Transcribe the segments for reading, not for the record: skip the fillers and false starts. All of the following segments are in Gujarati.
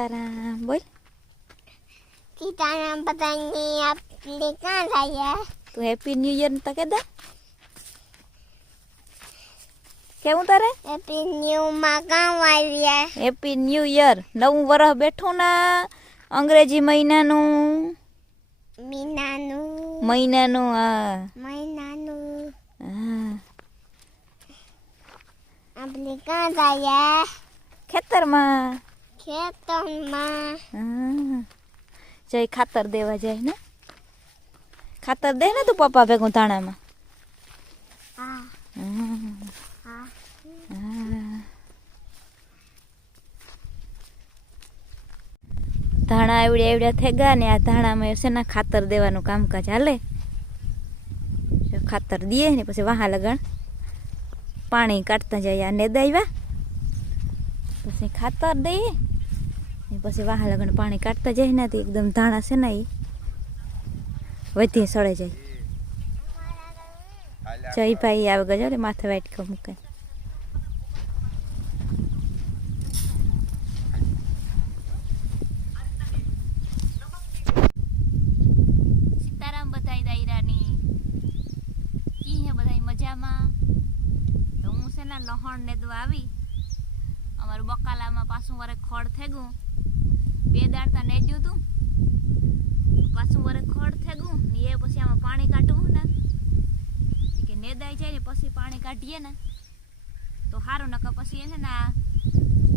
સીતારામ બોલ. सीताराम पता नहीं आप कहाँ जाइए. તું હેપી ન્યુ યર તો કે દે. કેવું તારે? हैप्पी न्यू માં કામ આવ્યા. Happy new year. નવું વરસ બેઠું ના અંગ્રેજી મહિનાનું. મહિનાનું હા. હા. આપણે ક્યાં જઈએ? ખેતરમાં. ખેતરમાં. હા. જય ખાતર દેવા જાય ને. ખાતર દે ને તું પપ્પા ભેગું ધાણામાં. હા. હા. ધાણા એવડ્યા થઈ ગયા ને આ ધાણામાં છે ને ખાતર દેવાનું કામકાજ હાલે. ખાતર દે ને પછી વાહા લગણ પાણી કાઢતા જાય આ નેદાવ્યા પછી ખાતર દઈએ ને પછી વાહા લગણ પાણી કાઢતા જાય ને એકદમ ધાણા છે ને એ વધી સળે જાય. જય ભાઈ આવે ગયો રે માથે વાટકો મૂકે. સીતારામ બધાય દાયરાની કી હે બધાય મજામાં. તો હું છે ને લહણ નેદવા આવી. અમારું બકાલામાં પાછું વરે ખડ થઈ ગયું. 2 દાડતા નેદ્યું હતું પાછું વરે ખડ થઈ ગયું ને એ પછી આમાં પાણી કાઢવું ને કે નેદાઈ જાય ને પછી પાણી કાઢીએ ને તો સારું નકર પછી છે ને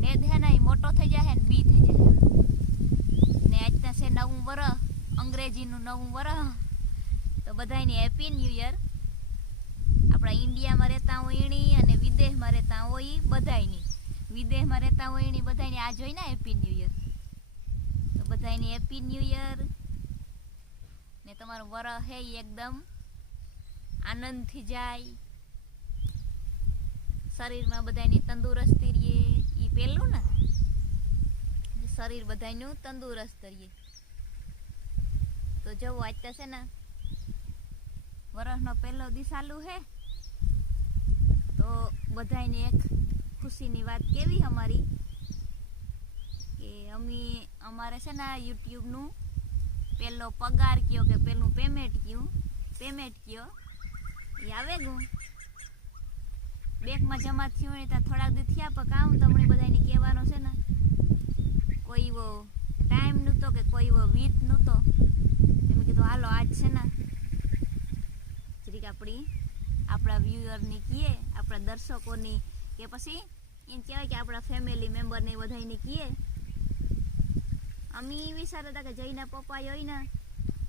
નેદ હે ને એ મોટો થઈ જાય ને બી થઈ જાય. ને આજના છે નવું વરસ અંગ્રેજીનું નવું વરસ. તો બધાને હેપી ન્યુ યર. આપણા ઇન્ડિયામાં રહેતા હોય એની અને વિદેશમાં રહેતા હોય બધાની. વિદેશમાં રહેતા હોય એની બધાને આ જોઈ ને હેપી ન્યુ યર. તો બધાને હેપી ન્યુ યર. ને તમારું વરસ હે એકદમ આનંદથી જાય. શરીરમાં બધાની તંદુરસ્તી રહીએ એ પહેલું ને શરીર બધાનું તંદુરસ્ત રહીએ. તો જવો આજ તો છે ને વરસનો પહેલો દી ચાલુ હે તો બધાને એક ખુશીની વાત કેવી અમારી કે અમારે છે ને યુટ્યુબનું પહેલો પગાર કયો કે પહેલું પેમેન્ટ કયો એ આવે ગયું. બેંકમાં જમા થયું ને ત્યાં થોડાક દી થયા પણ કામ તમને બધાને કહેવાનું છે ને કોઈ એવો ટાઈમ નહોતો કે કોઈ એવો વીત નહોતો. મેં કીધું હાલો આજ છે ને જરીક આપણા વ્યુઅરની કહીએ આપણા દર્શકોની કે પછી એમ કહેવાય કે આપણા ફેમિલી મેમ્બરને બધાને કહીએ. અમે વિચારતા હતા કે જઈના પપ્પા હોય ને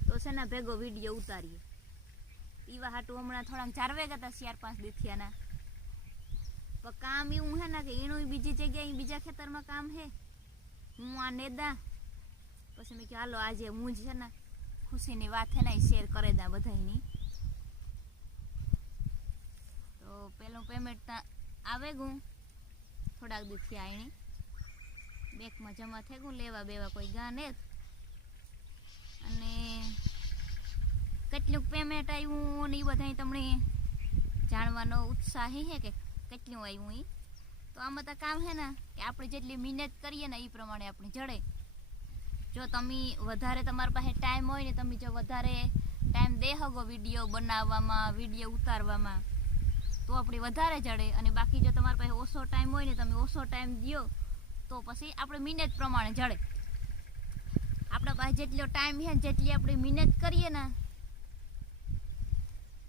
તો છે ને ભેગો વિડીયો ઉતારીએ. એવા હાટું હમણાં થોડાક ચારવે ગયા હતા 4-5 દી થયાના. પણ કામ એવું હે ને કે એનું બીજી જગ્યાએ બીજા ખેતરમાં કામ હે. હું આ નેદા પછી મેં કહ્યું હાલો આજે હું જ છે ને ખુશીની વાત છે ને એ શેર કરી દા બધાની. તો પેલું પેમેન્ટ આવે ગયું થોડાક દી થયા એની બેંકમાં જમા થઈ ગયું લેવા બેવા કોઈ ગા ને અને કેટલું પેમેન્ટ આવ્યું ને એ બધા તમને જાણવાનો ઉત્સાહી હે કે કેટલું આવ્યું એ. તો આમાં તો કામ હે ને કે આપણે જેટલી મહેનત કરીએ ને એ પ્રમાણે આપણે જડે. જો તમે વધારે તમારી પાસે ટાઈમ હોય ને તમે જો વધારે ટાઈમ દે હગો વિડીયો બનાવવામાં વિડીયો ઉતારવામાં તો આપણે વધારે જડે. અને બાકી જો તમારી પાસે ઓછો ટાઈમ હોય ને તમે ઓછો ટાઈમ દો તો પછી આપણે મહેનત પ્રમાણે જડે. આપણા પાસે જેટલો ટાઈમ છે જેટલી આપણે મહેનત કરીએ ને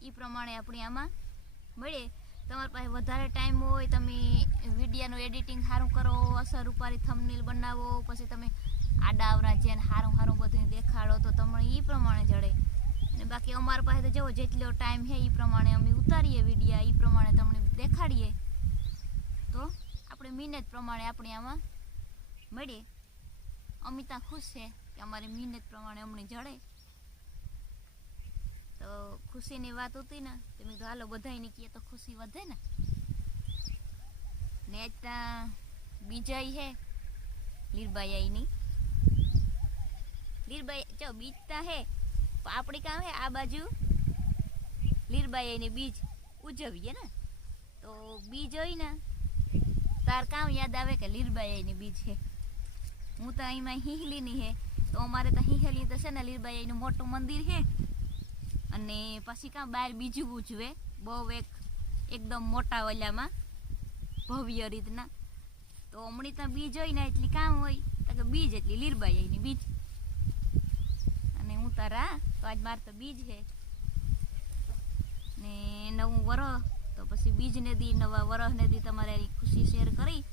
એ પ્રમાણે આપણે આમાં મળે. તમારી પાસે વધારે ટાઈમ હોય તમે વિડીયોનું એડિટિંગ સારું કરો અસર ઉપાડી થંબનેલ બનાવો પછી તમે આડા અવરા જેને સારું બધું દેખાડો તો તમને એ પ્રમાણે જડે. અને બાકી અમારા પાસે તો જવો જેટલો ટાઈમ છે એ પ્રમાણે અમે ઉતારીએ વિડીયા એ પ્રમાણે તમને દેખાડીએ તો આપણે મહેનત પ્રમાણે આપણે આમાં મળીએ. અમિતા ખુશ છે કે અમારી મહેનત પ્રમાણે અમને જડે. તો ખુશીની વાત હતી ને તો મેં કીધું હાલો બધાને કહીએ તો ખુશી વધે ને. ને ત્યાં બીજા હે લીરબાઈની લીરબાઈ જો બીજતા હે આપણી કામ હે આ બાજુ લીરબાઈની બીજ ઉજવીએ ને તો બીજ હોય ને તાર કામ યાદ આવે કે લીરબાઈની બીજ છે. હું તો અહીંમાં હિહલીની હે તો અમારે તો હિહલી તો છે ને લીરબાઈનું મોટું મંદિર છે અને પછી કાં બહાર બીજું ઉજવે બહુ એકદમ મોટા ઓલામાં ભવ્ય રીતના તો હમણાં ત્યાં બીજ હોય ને એટલી કામ હોય તો કે બીજ એટલી લીરબાઈ એની બીજ અને હું તારા તો આજ મારે તો બીજ છે ને નવું વરહ તો પછી બીજને દી નવા વરહને દી તમારે ખુશી શેર કરી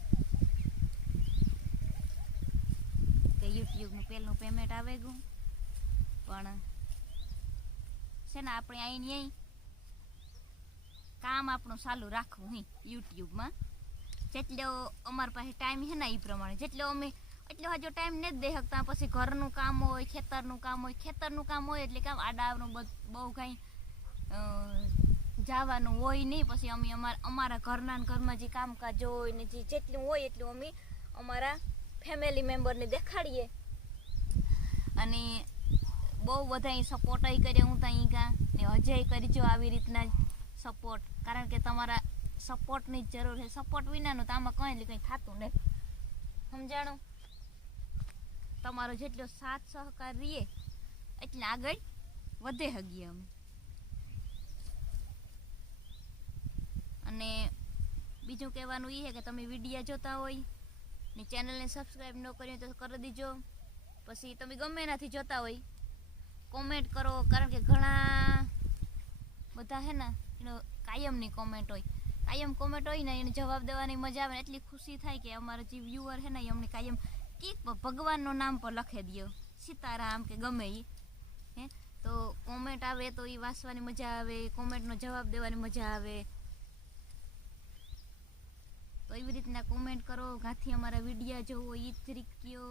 કે યુટ્યુબનું પહેલું પેમેન્ટ આવે ગયું પણ છે ને આપણે અહીં કામ આપણું ચાલુ રાખવું હી યુટ્યુબમાં જેટલો અમારા પાસે ટાઈમ છે ને એ પ્રમાણે જેટલો અમે એટલો હજુ ટાઈમ નથી દઈ શકતા પછી ઘરનું કામ હોય ખેતરનું કામ હોય એટલે કામ આડાવનું બહુ કાંઈ જવાનું હોય નહીં પછી અમે અમારા ઘરમાં જે કામકાજ હોય ને જેટલું હોય એટલું અમે અમારા ફેમિલી મેમ્બરને દેખાડીએ અને બહુ બધા સપોર્ટ કરે હું ત્યાં કાં ને હજે કરજો આવી રીતના જ સપોર્ટ કારણ કે તમારા સપોર્ટની જ જરૂર છે સપોર્ટ વિનાનું તો આમાં કંઈ કંઈ થતું નહીં સમજાણું તમારો જેટલો સાથ સહકાર રહીએ એટલે આગળ વધે હગીએ અમે અને બીજું કહેવાનું એ છે કે તમે વિડીયો જોતા હોય ને ચેનલને સબસ્ક્રાઈબ ન કરી તો કરી દીજો પછી તમે ગમે એનાથી જોતા હોય કોમેન્ટ કરો કારણ કે ઘણા બધા છે ને એનો કાયમની કોમેન્ટ હોય ને એને જવાબ દેવાની મજા આવે ને એટલી ખુશી થાય કે અમારા જે વ્યુઅર છે ને એ અમને કાયમ કંઈક ભગવાનનું નામ પર લખી દો સીતારામ કે ગમે એ હે તો કોમેન્ટ આવે તો એ વાંચવાની મજા આવે કોમેન્ટનો જવાબ દેવાની મજા આવે તો એવી રીતના કોમેન્ટ કરો ગાંથી અમારા વિડીયો જોવો એ જ રીક્યો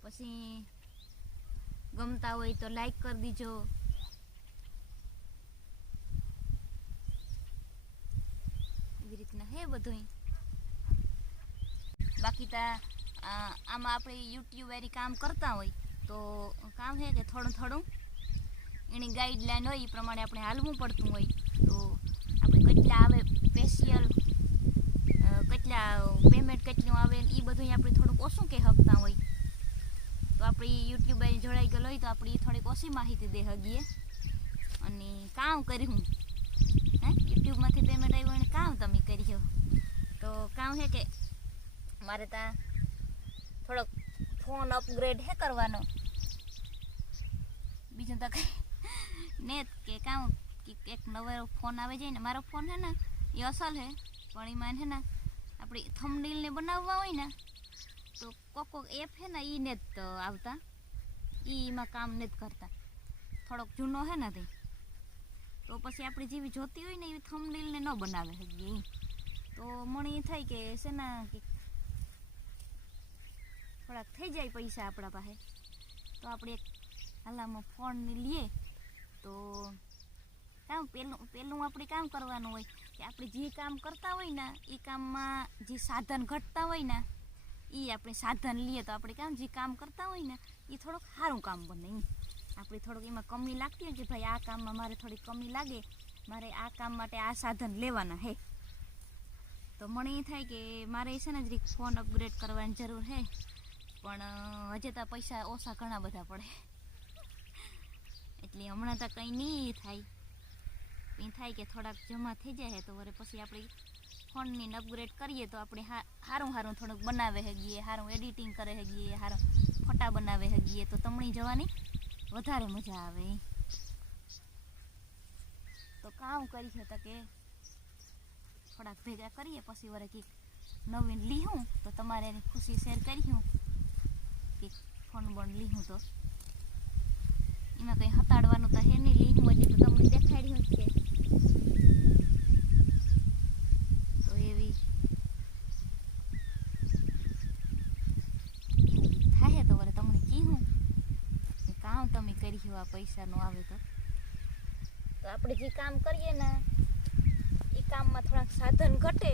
પછી ગમતા હોય તો લાઈક કરી દીજો એવી રીતના હે બધું બાકી તા આમાં આપણે યુટ્યુબ એરી કામ કરતા હોય તો કામ છે કે થોડું એની ગાઈડલાઈન હોય એ પ્રમાણે આપણે હાલવું પડતું હોય તો આપણે કેટલા આવે સ્પેશિયલ કેટલા પેમેન્ટ કેટલું આવે એ બધું આપણે થોડુંક ઓછું કહી શકતા હોય તો આપણી યુટ્યુબ જોડાઈ ગયેલો હોય તો આપણે થોડીક ઓછી માહિતી દે હગીએ અને કામ કર્યું હે યુટ્યુબમાંથી પેમેન્ટ આવ્યું અને કામ તમે કર્યું તો કામ છે કે મારે ત્યાં થોડોક ફોન અપગ્રેડ હે કરવાનો બીજું તો કંઈ ને કે કામ એક નવો ફોન આવે જાય ને મારો ફોન છે ને એ અસલ છે પણ એમાં છે ને આપણી થંબનેલને બનાવવા હોય ને તો કોક એપ છે ને એ ને જ આવતા એમાં કામ ને જ કરતા થોડોક જૂનો છે ને તે તો પછી આપણે જેવી જોતી હોય ને એવી થંબનેલને ન બનાવે હજી તો મને એ થાય કે છે ને થોડાક થઈ જાય પૈસા આપણા પાસે તો આપણે એક હાલામાં ફોન લઈએ તો કામ પહેલું આપણે કામ કરવાનું હોય કે આપણે જે કામ કરતા હોય ને એ કામમાં જે સાધન ઘટતા હોય ને એ આપણે સાધન લઈએ તો આપણે જે કામ કરતા હોય ને એ થોડુંક સારું કામ બને આપણે થોડુંક એમાં કમી લાગતી હોય કે ભાઈ આ કામમાં મારે થોડી કમી લાગે મારે આ કામ માટે આ સાધન લેવાના હે તો મને એ થાય કે મારે છે ને જ ફોન અપગ્રેડ કરવાની જરૂર છે પણ હજે તો પૈસા ઓછા ઘણા બધા પડે એટલે હમણાં તો કંઈ નહીં થાય એ થાય કે થોડાક જમા થઈ જાય તો વરે પછી આપણે ફોનની અપગ્રેડ કરીએ તો આપણે સારું થોડુંક બનાવે હગીએ સારું એડિટિંગ કરે હગીએ સારું ફોટા બનાવે હગીએ તો તમણી જવાની વધારે મજા આવે તો કામ કરી છે તો કે થોડાક ભેગા કરીએ પછી વરે કંઈક નવીન લીહું તો તમારે એની ખુશી શેર કર્યું કે ફોન બોન લીહું તો એમાં કંઈ હતાડવાનું તો હે નહીં લીહું એટલે તો તમને દેખાડ્યું જ છે તો એવી થાય તો વરે તમને કીધું કે કામ તમે કર્યું આ પૈસાનું આવે તો આપણે જે કામ કરીએ ને એ કામમાં થોડાક સાધન ઘટે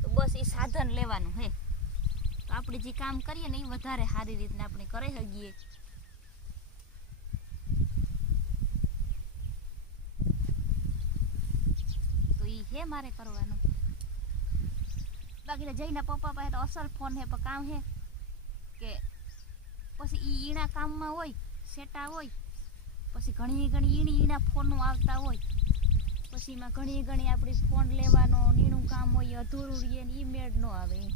તો બસ એ સાધન લેવાનું હે તો આપણે જે કામ કરીએ ને એ વધારે સારી રીતના આપણે કરી શકીએ તો એ હે મારે કરવાનું બાકી તો જઈને પપ્પા પાસે તો અસલ ફોન હે પણ કામ હે કે પછી ઈણા કામમાં હોય સેટા હોય પછી ઘણી ઈણા ફોનો આવતા હોય પછી એમાં ઘણી આપણી ફોન લેવાનો ઈણું કામ હોય અધૂરું રહીએ ને એ મેળ ન આવે એમ.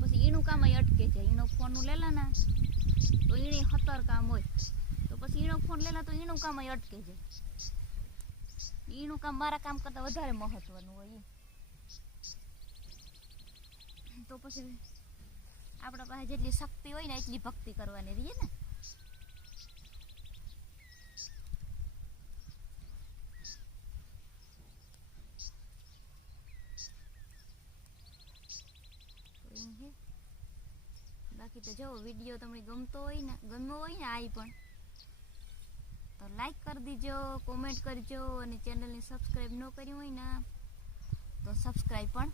પછી ઈણું કામ અટકે જાય. ઈણો ફોન લેલાના તો ઈણે 17 કામ હોય તો પછી ઈણો ફોન લેલા તો ઈણું કામ અટકે જાય. ઈણું કામ મારા કામ કરતાં વધારે મહત્વનું હોય તો પછી આપણા પાસે જેટલી શક્તિ હોય ને એટલી ભક્તિ કરવાની રહીએ ને. બાકી તો જો વિડીયો તમને ગમ્યો હોય ને આઈ પણ તો લાઈક કરી દીજો, કોમેન્ટ કરજો અને ચેનલને સબસ્ક્રાઈબ ન કર્યું હોય ને તો સબસ્ક્રાઈબ પણ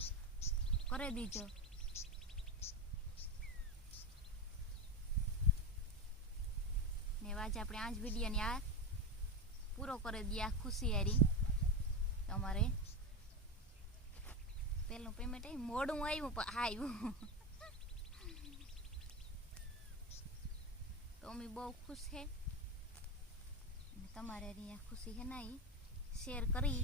કરી દીજો. ને આજે આપણે આ જ વિડીયોને આ પૂરો કરી દઈએ. આ ખુશી હારી તમારે પહેલું પેમેન્ટ આવ્યું મોડું આવ્યું પણ આવ્યું તો અમે બહુ ખુશ છે. તમારે અહીંયા ખુશી છે ને શેર કરી